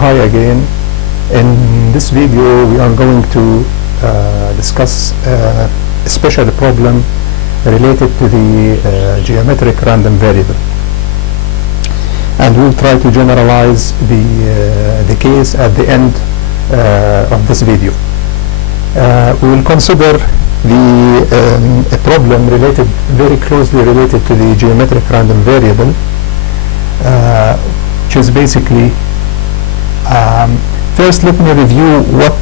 Hi again. In this video we are going to discuss a special problem related to the geometric random variable, and we'll try to generalize the case at the end of this video. We will consider a problem very closely related to the geometric random variable, which is basically first let me review what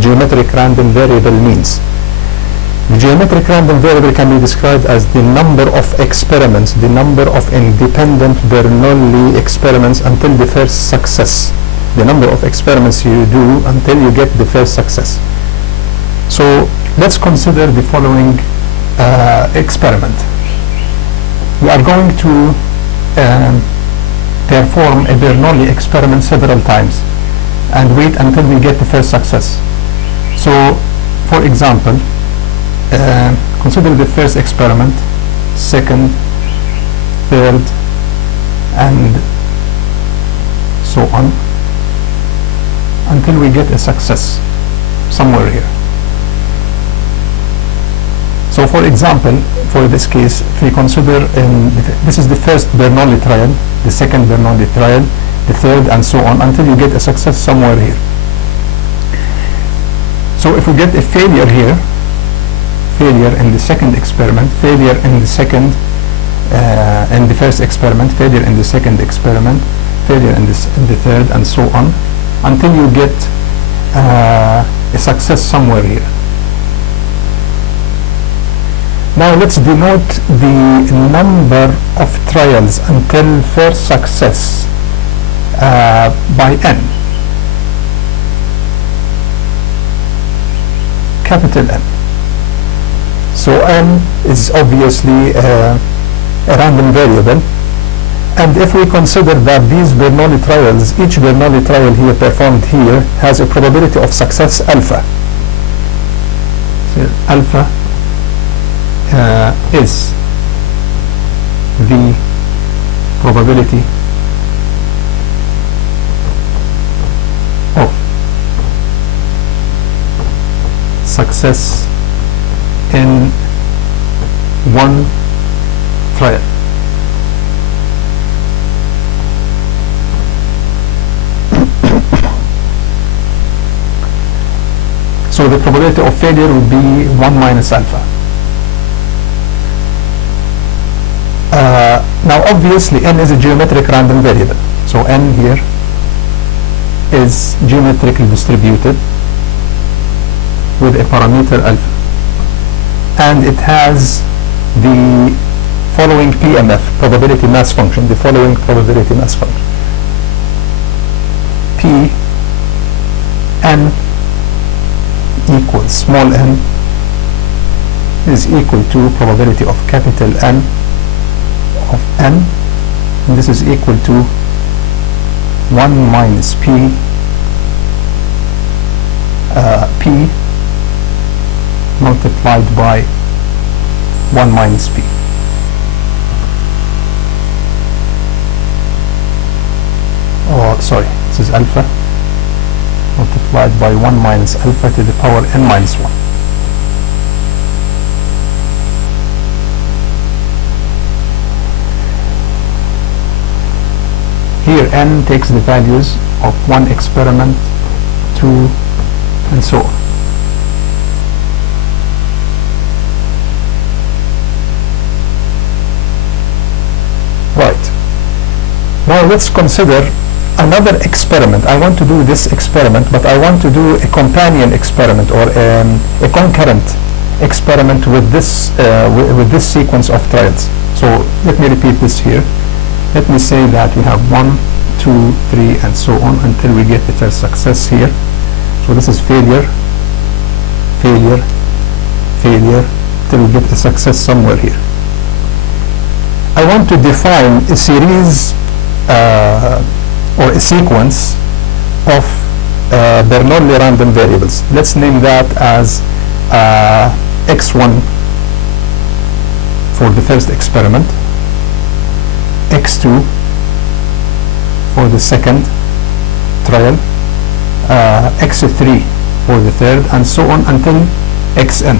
geometric random variable means. The geometric random variable can be described as the number of experiments, the number of independent Bernoulli experiments until the first success. The number of experiments you do until you get the first success. So let's consider the following experiment. We are going to perform a Bernoulli experiment several times and wait until we get the first success. So, for example, consider the first experiment, second, third, and so on until we get a success somewhere here. So, for example, for this case, if we consider this is the first Bernoulli trial, the second Bernoulli trial, the third, and so on until you get a success somewhere here. So if we get a failure here, failure in the second experiment, failure in the second, in the first experiment, failure in the second experiment, failure in the third, and so on until you get a success somewhere here. Now let's denote the number of trials until first success by n, capital N. So n is obviously a random variable, and if we consider that these Bernoulli trials, each Bernoulli trial here performed here has a probability of success alpha. So alpha is the probability of success in one trial. So the probability of failure would be 1 minus alpha. Now obviously n is a geometric random variable, so n here is geometrically distributed with a parameter alpha, and it has the following Pmf, probability mass function, the following probability mass function. P n equals small n is equal to probability of capital N of n, and this is equal to 1 minus p multiplied by 1 minus p. Oh, sorry, this is alpha multiplied by 1 minus alpha to the power n minus 1. Here n takes the values of one experiment, 2, and so on. Right. Now let's consider another experiment. I want to do this experiment, but I want to do a companion experiment or a concurrent experiment with this sequence of trials. So let me repeat this here. Let me say that we have 1, 2, 3, and so on until we get the first success here. So this is failure, failure, failure, till we get a success somewhere here. I want to define a series or a sequence of Bernoulli random variables. Let's name that as x1 for the first experiment, x2 for the second, trial, x3 for the third, and so on until xn.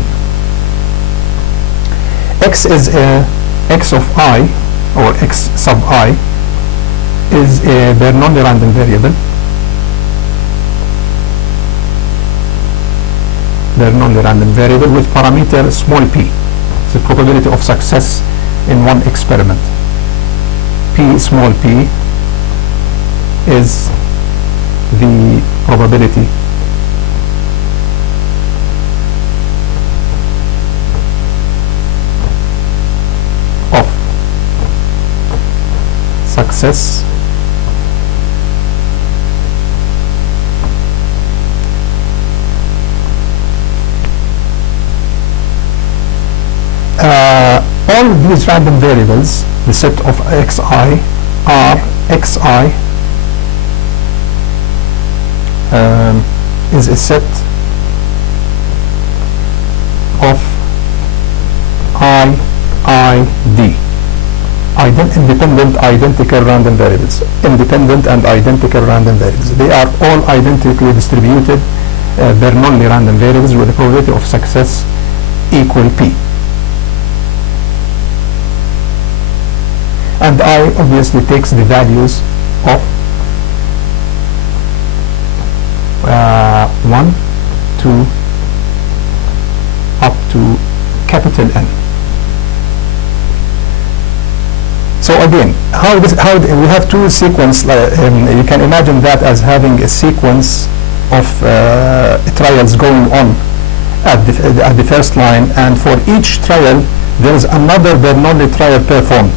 X is x of I, or x sub I, is a Bernoulli random variable. Bernoulli random variable with parameter small p. The probability of success in one experiment. P small p is the probability of success all these random variables, the set of xi, are xi is a set of IID, independent identical random variables, independent and identical random variables. They are all identically distributed Bernoulli random variables with a probability of success equal p. And I obviously takes the values of 1, 2, up to capital N. So again, how we have two sequences. You can imagine that as having a sequence of trials going on at the first line, and for each trial there is another Bernoulli trial performed.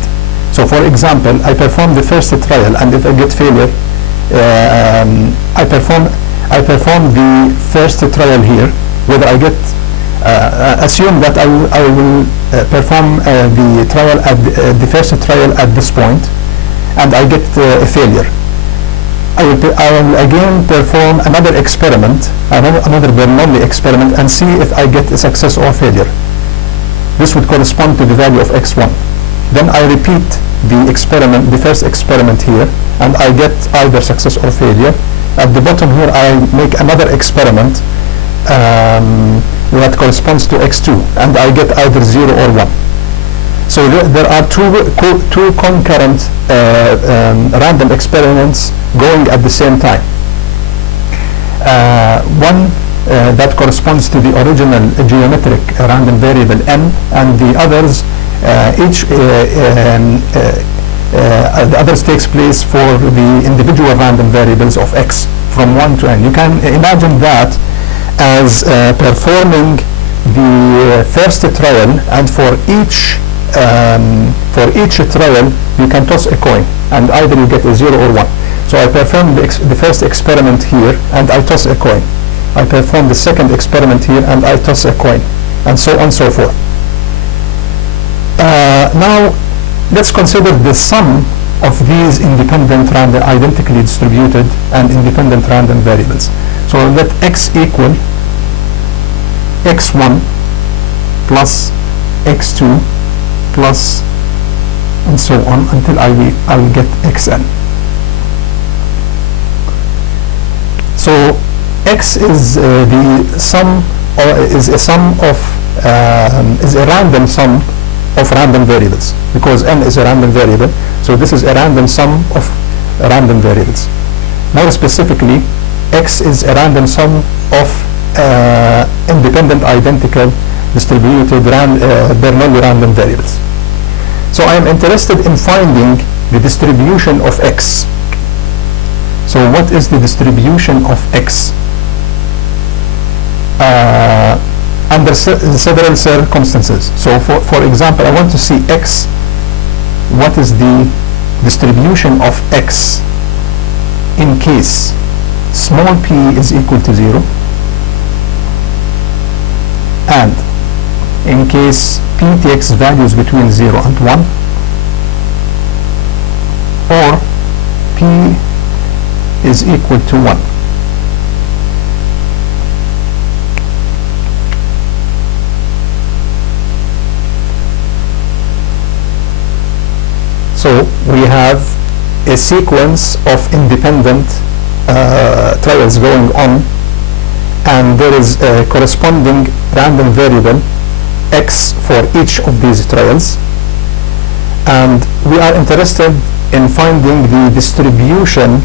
So for example, I perform the first trial, and if I get failure, I perform the first trial here. Whether I get, assume that I will perform the trial at the first trial at this point, and I get a failure. I will again perform another experiment, another Bernoulli experiment, and see if I get a success or failure. This would correspond to the value of x1. Then I repeat the experiment, the first experiment here, and I get either success or failure. At the bottom here, I make another experiment that corresponds to x2, and I get either 0 or 1. So there are two concurrent random experiments going at the same time. One that corresponds to the original geometric random variable n, and the others the others takes place for the individual random variables of x from 1 to n. You can imagine that as performing the first trial, and for each trial you can toss a coin, and either you get a 0 or 1. So I perform the first experiment here, and I toss a coin. I perform the second experiment here, and I toss a coin, and so on and so forth. Now let's consider the sum of these independent random, identically distributed and independent random variables. So let x equal x1 plus x2 plus and so on until I will get xn. So x is the sum, or is a sum of is a random sum of random variables, because n is a random variable. So this is a random sum of random variables. More specifically, x is a random sum of independent identical distributed Bernoulli random variables. So I am interested in finding the distribution of x. So what is the distribution of x under several circumstances? So for example, I want to see x, what is the distribution of x in case small p is equal to 0, and in case p takes values between 0 and 1, or p is equal to 1. So we have a sequence of independent trials going on, and there is a corresponding random variable x for each of these trials, and we are interested in finding the distribution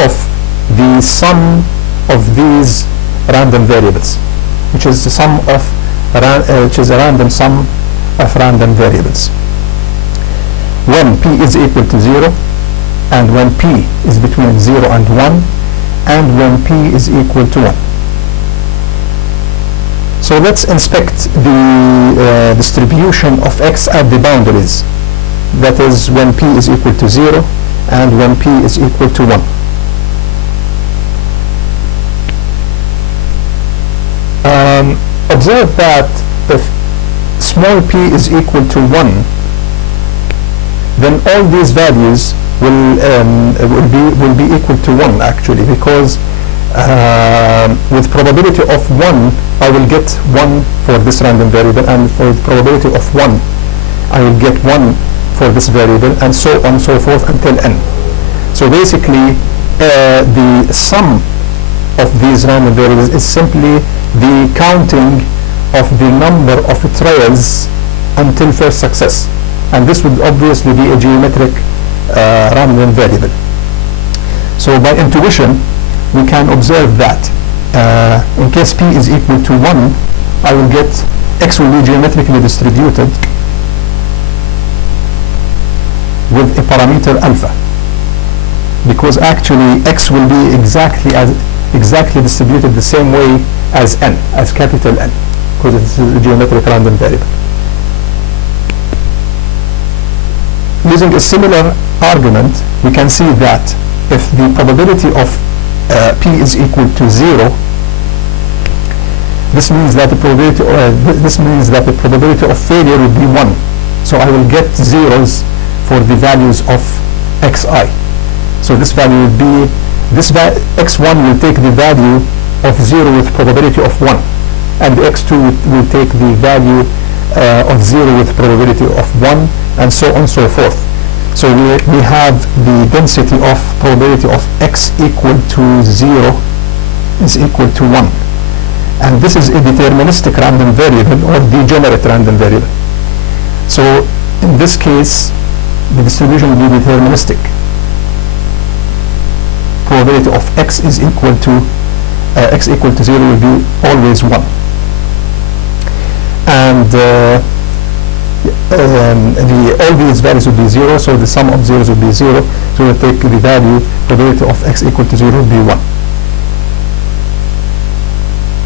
of the sum of these random variables, which is the sum of which is a random sum of random variables when p is equal to 0, and when p is between 0 and 1, and when p is equal to 1. So let's inspect the distribution of x at the boundaries, that is when p is equal to 0 and when p is equal to 1. Observe that if small p is equal to 1, then all these values will be equal to 1 actually, because with probability of 1 I will get 1 for this random variable, and for the probability of 1 I will get 1 for this variable, and so on and so forth until n. So basically the sum of these random variables is simply the counting of the number of trials until first success, and this would obviously be a geometric random variable. So by intuition we can observe that in case p is equal to 1, I will get x will be geometrically distributed with a parameter alpha, because actually x will be exactly distributed the same way as n, as capital N, because it's a geometric random variable. Using a similar argument, we can see that if the probability of p is equal to 0, this means that the probability of failure would be 1. So I will get zeros for the values of xi. So this value would be x1 will take the value of 0 with probability of 1, and x2 will take the value of 0 with probability of 1, and so on and so forth. So we have the density of probability of x equal to 0 is equal to 1, and this is a deterministic random variable or degenerate random variable. So in this case the distribution will be deterministic. Probability of x is equal to x equal to 0 will be always 1, and all these values will be 0, so the sum of zeros will be 0, so we'll take the value probability of x equal to 0 will be 1.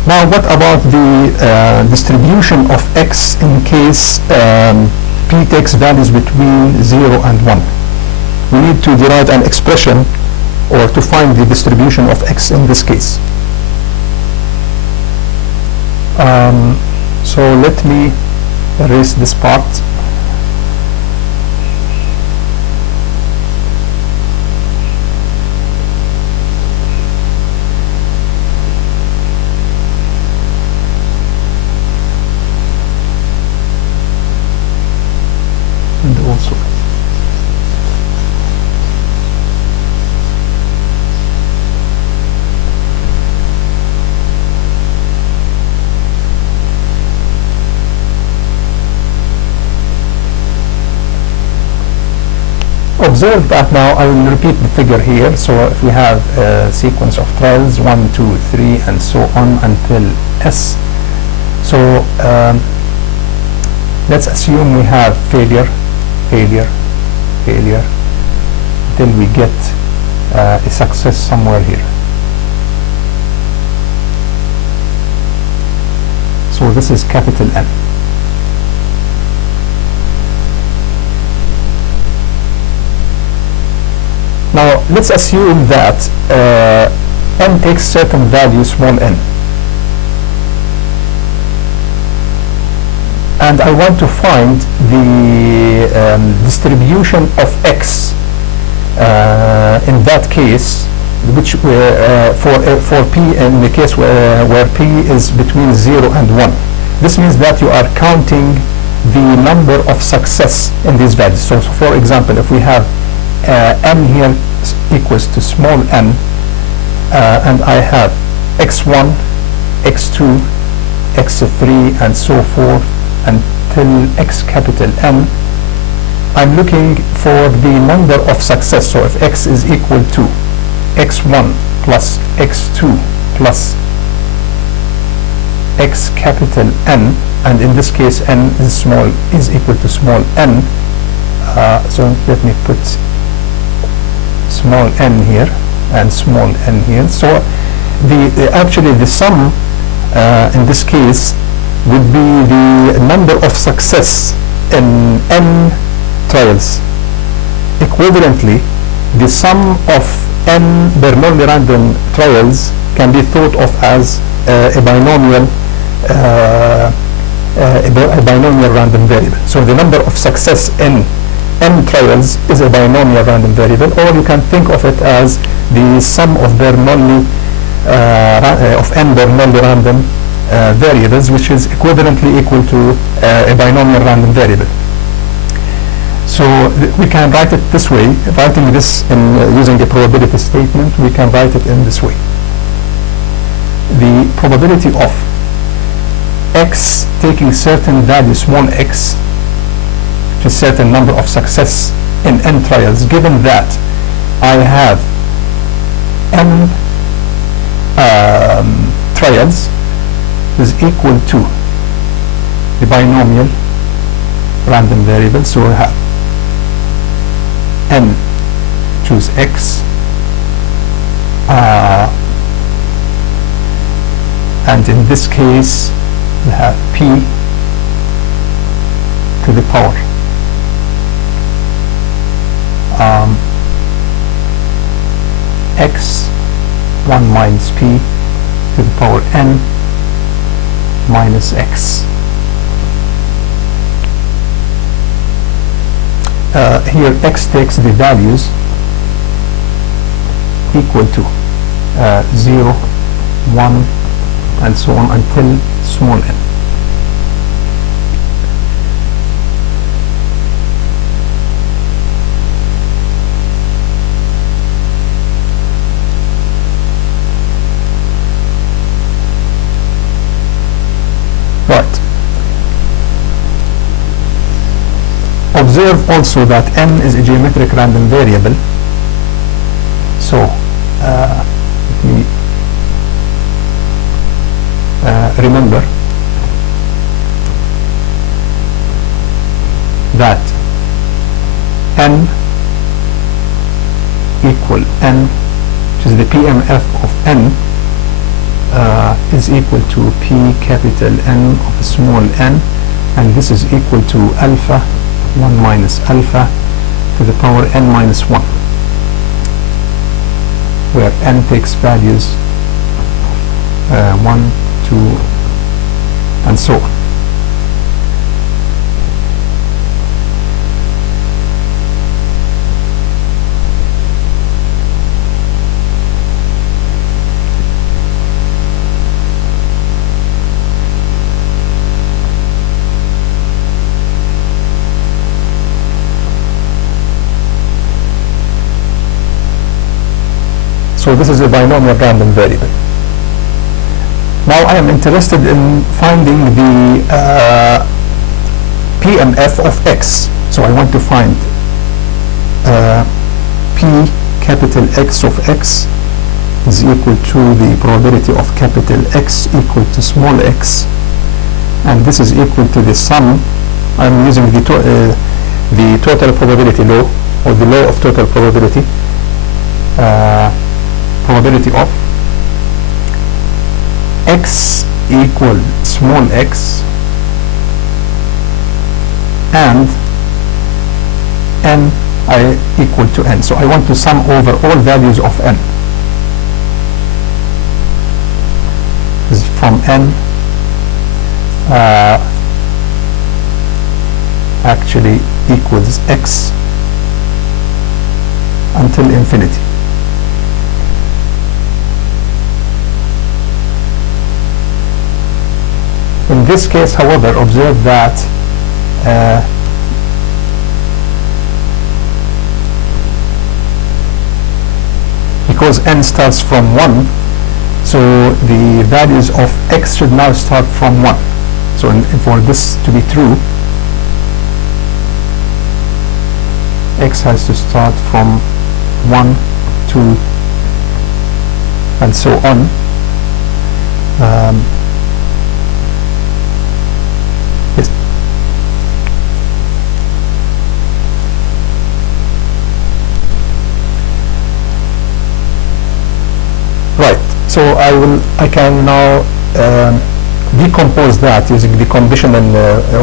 Now what about the distribution of x in case p takes values between 0 and 1? We need to derive an expression or to find the distribution of x in this case. So let me erase this part. And also observe that now I will repeat the figure here. So if we have a sequence of trials 1, 2, 3 and so on until S, so let's assume we have failure until we get a success somewhere here. So this is capital N. Now let's assume that n takes certain value small n, and I want to find the distribution of x in that case, which for p in the case where p is between 0 and 1. This means that you are counting the number of success in these values. So for example, if we have n here equals to small n, and I have x1, x2, x3, and so forth until x capital N. I'm looking for the number of success. So if x is equal to x1 plus x2 plus x capital N, and in this case n is equal to small n, so let me put small n here and small n here. So actually the sum in this case would be the number of success in n trials. Equivalently, the sum of n Bernoulli random trials can be thought of as a binomial random variable. So the number of success in n trials is a binomial random variable, or you can think of it as the sum of Bernoulli of n Bernoulli random variables, which is equivalently equal to a binomial random variable. So we can write it this way. Writing this in using a probability statement, we can write it in this way. The probability of x taking certain value small x, which is certain number of success in n trials, given that I have n trials, is equal to the binomial random variable. So we have n, choose x, and in this case we have p to the power x 1 minus p to the power n minus x. Here x takes the values equal to 0, 1, and so on until small n. Right. Observe also that n is a geometric random variable. So let me remember that n equal n, which is the Pmf of n, is equal to p capital N of small n, and this is equal to alpha 1 minus alpha to the power n minus 1, where n takes values 1, 2, and so on. So this is a binomial random variable. Now I am interested in finding the Pmf of X. So I want to find P capital X of X is equal to the probability of capital X equal to small x, and this is equal to the sum. I'm using the total probability law, or the law of total probability. Probability of x equal small x and n equal to n. So I want to sum over all values of n. This is from n actually equals x until infinity. In this case, however, observe that because n starts from 1, so the values of x should now start from 1. So for this to be true, x has to start from 1, 2, and so on. Yes. Right. So I can now decompose that using the conditional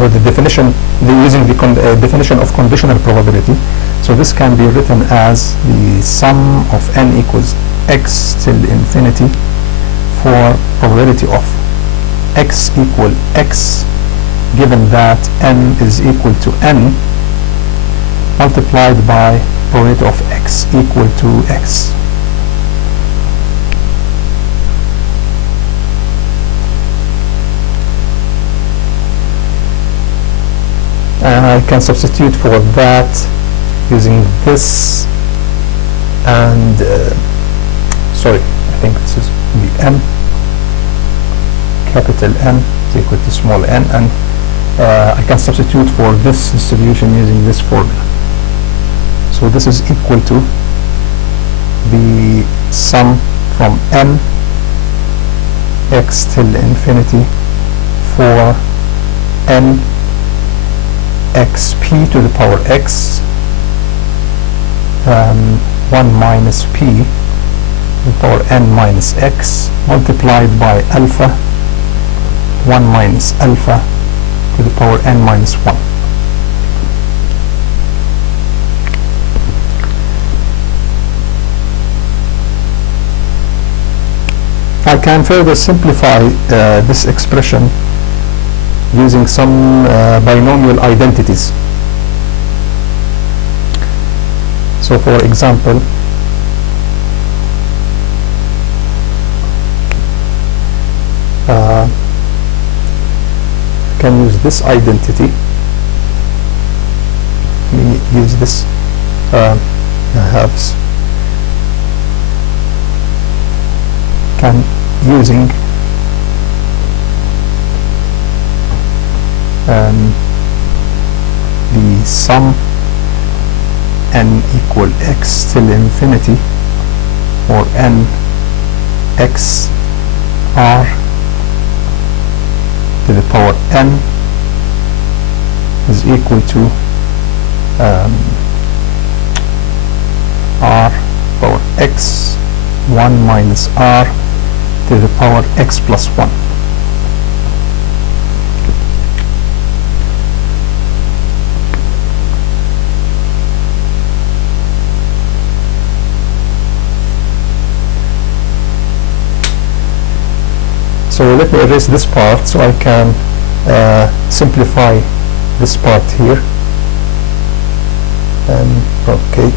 or the definition, using the definition of conditional probability. So this can be written as the sum of n equals x till infinity for probability of x equal x, given that n is equal to n, multiplied by probability of x equal to x. And I can substitute for that using this, and sorry, I think this is the n, capital N is equal to small n, and I can substitute for this distribution using this formula. So this is equal to the sum from n x till infinity for n xp to the power x, 1 minus p to the power n minus x, multiplied by alpha, 1 minus alpha to the power n minus 1. I can further simplify this expression using some binomial identities. So for example, I can use this identity. Let me use this perhaps can using the sum n equal x till infinity or n x r to the power n is equal to r power x 1 minus r to the power x plus 1. So let me erase this part so I can simplify this part here. Okay.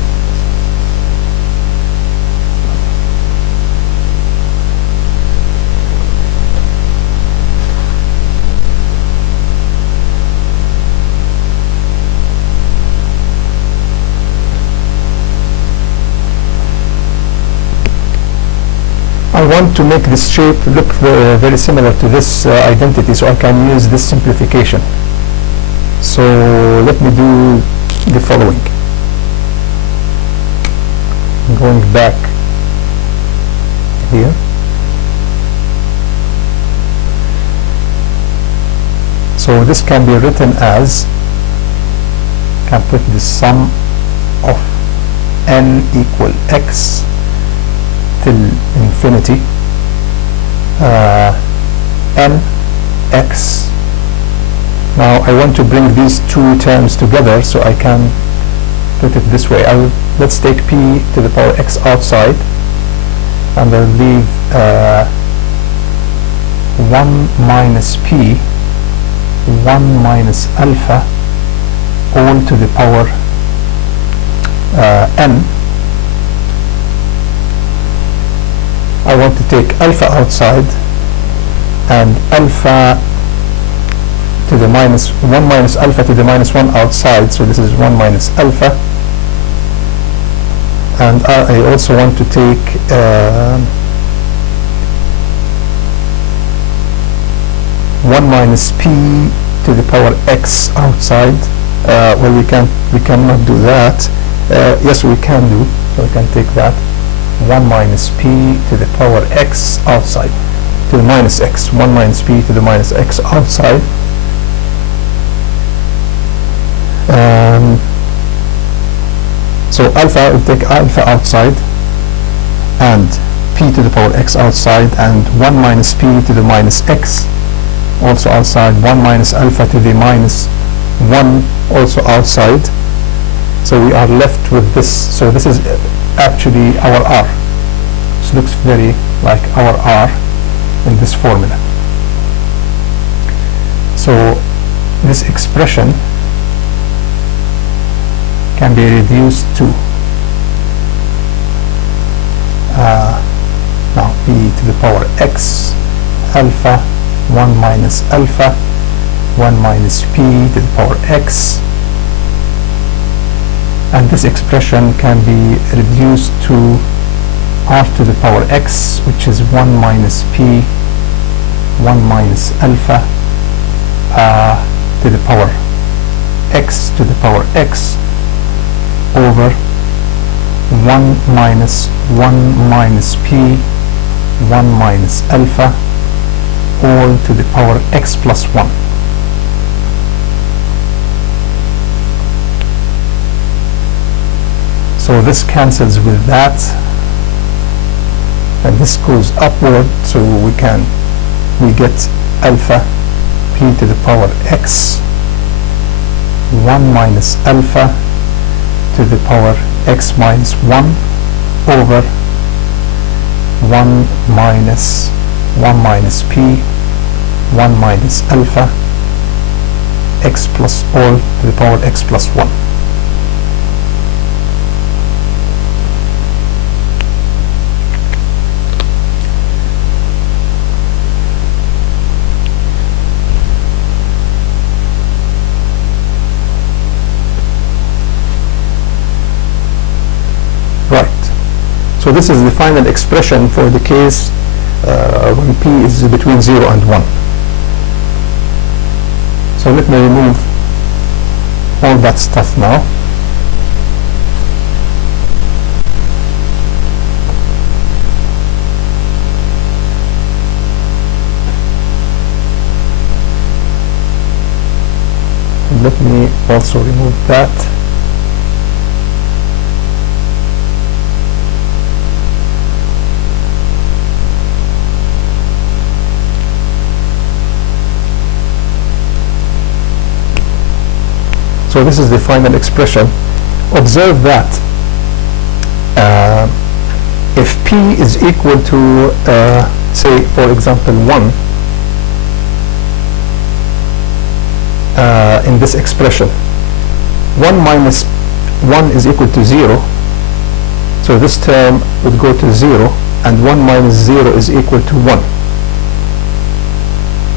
I want to make this shape look very similar to this identity, so I can use this simplification. So let me do the following. Going back here. So this can be written as, can put the sum of n equal x till infinity n x. Now I want to bring these two terms together, so I can put it this way. Let's take p to the power x outside, and I'll leave 1 minus p 1 minus alpha all to the power n. I want to take alpha outside, and alpha to the minus 1 minus alpha to the minus 1 outside, so this is 1 minus alpha, and I also want to take 1 minus p to the power x outside. Well, we cannot do that. Yes, we can do. So we can take that 1 minus p to the power x outside, to the minus x, 1 minus p to the minus x outside. So alpha, we'll take alpha outside and p to the power x outside, and 1 minus p to the minus x also outside, 1 minus alpha to the minus 1 also outside. So we are left with this. So this is actually our r. This looks very like our r in this formula. So this expression can be reduced to now p to the power x alpha 1 minus alpha 1 minus p to the power x, and this expression can be reduced to r to the power x, which is 1 minus p 1 minus alpha to the power x to the power x over 1 minus 1 minus p 1 minus alpha all to the power x plus 1. So this cancels with that, and this goes upward, so we get alpha p to the power x 1 minus alpha to the power x minus 1 over 1 minus p 1 minus alpha x plus all to the power x plus 1. So this is the final expression for the case when p is between 0 and 1. So let me remove all that stuff now. And let me also remove that. So this is the final expression. Observe that if p is equal to say for example 1 in this expression, 1 minus 1 is equal to 0, so this term would go to 0, and 1 minus 0 is equal to 1.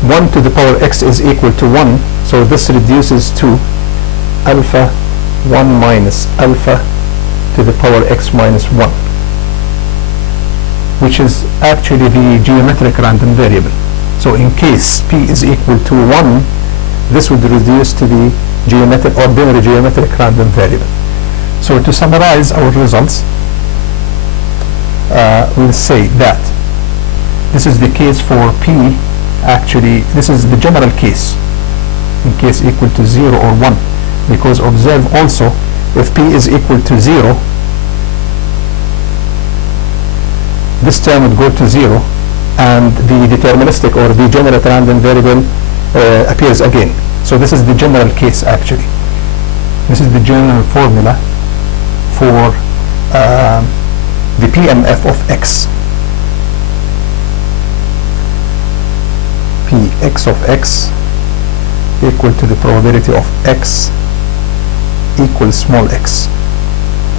1 to the power x is equal to 1, so this reduces to alpha 1 minus alpha to the power x minus 1, which is actually the geometric random variable. So in case p is equal to 1, this would reduce to the ordinary geometric random variable. So to summarize our results, we'll say that this is the case for p. Actually, this is the general case in case equal to 0 or 1. Because observe also, if p is equal to 0, this term would go to 0, and the deterministic or degenerate random variable appears again. So this is the general case actually. This is the general formula for the Pmf of X. Px of X equal to the probability of X equals small x.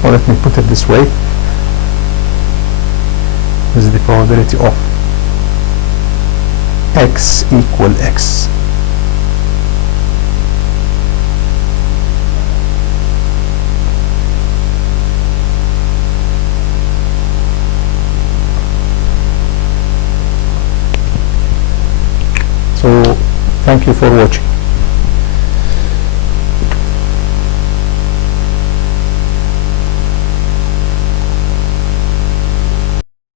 Or let me put it this way. This is the probability of X equal X. thank you for watching.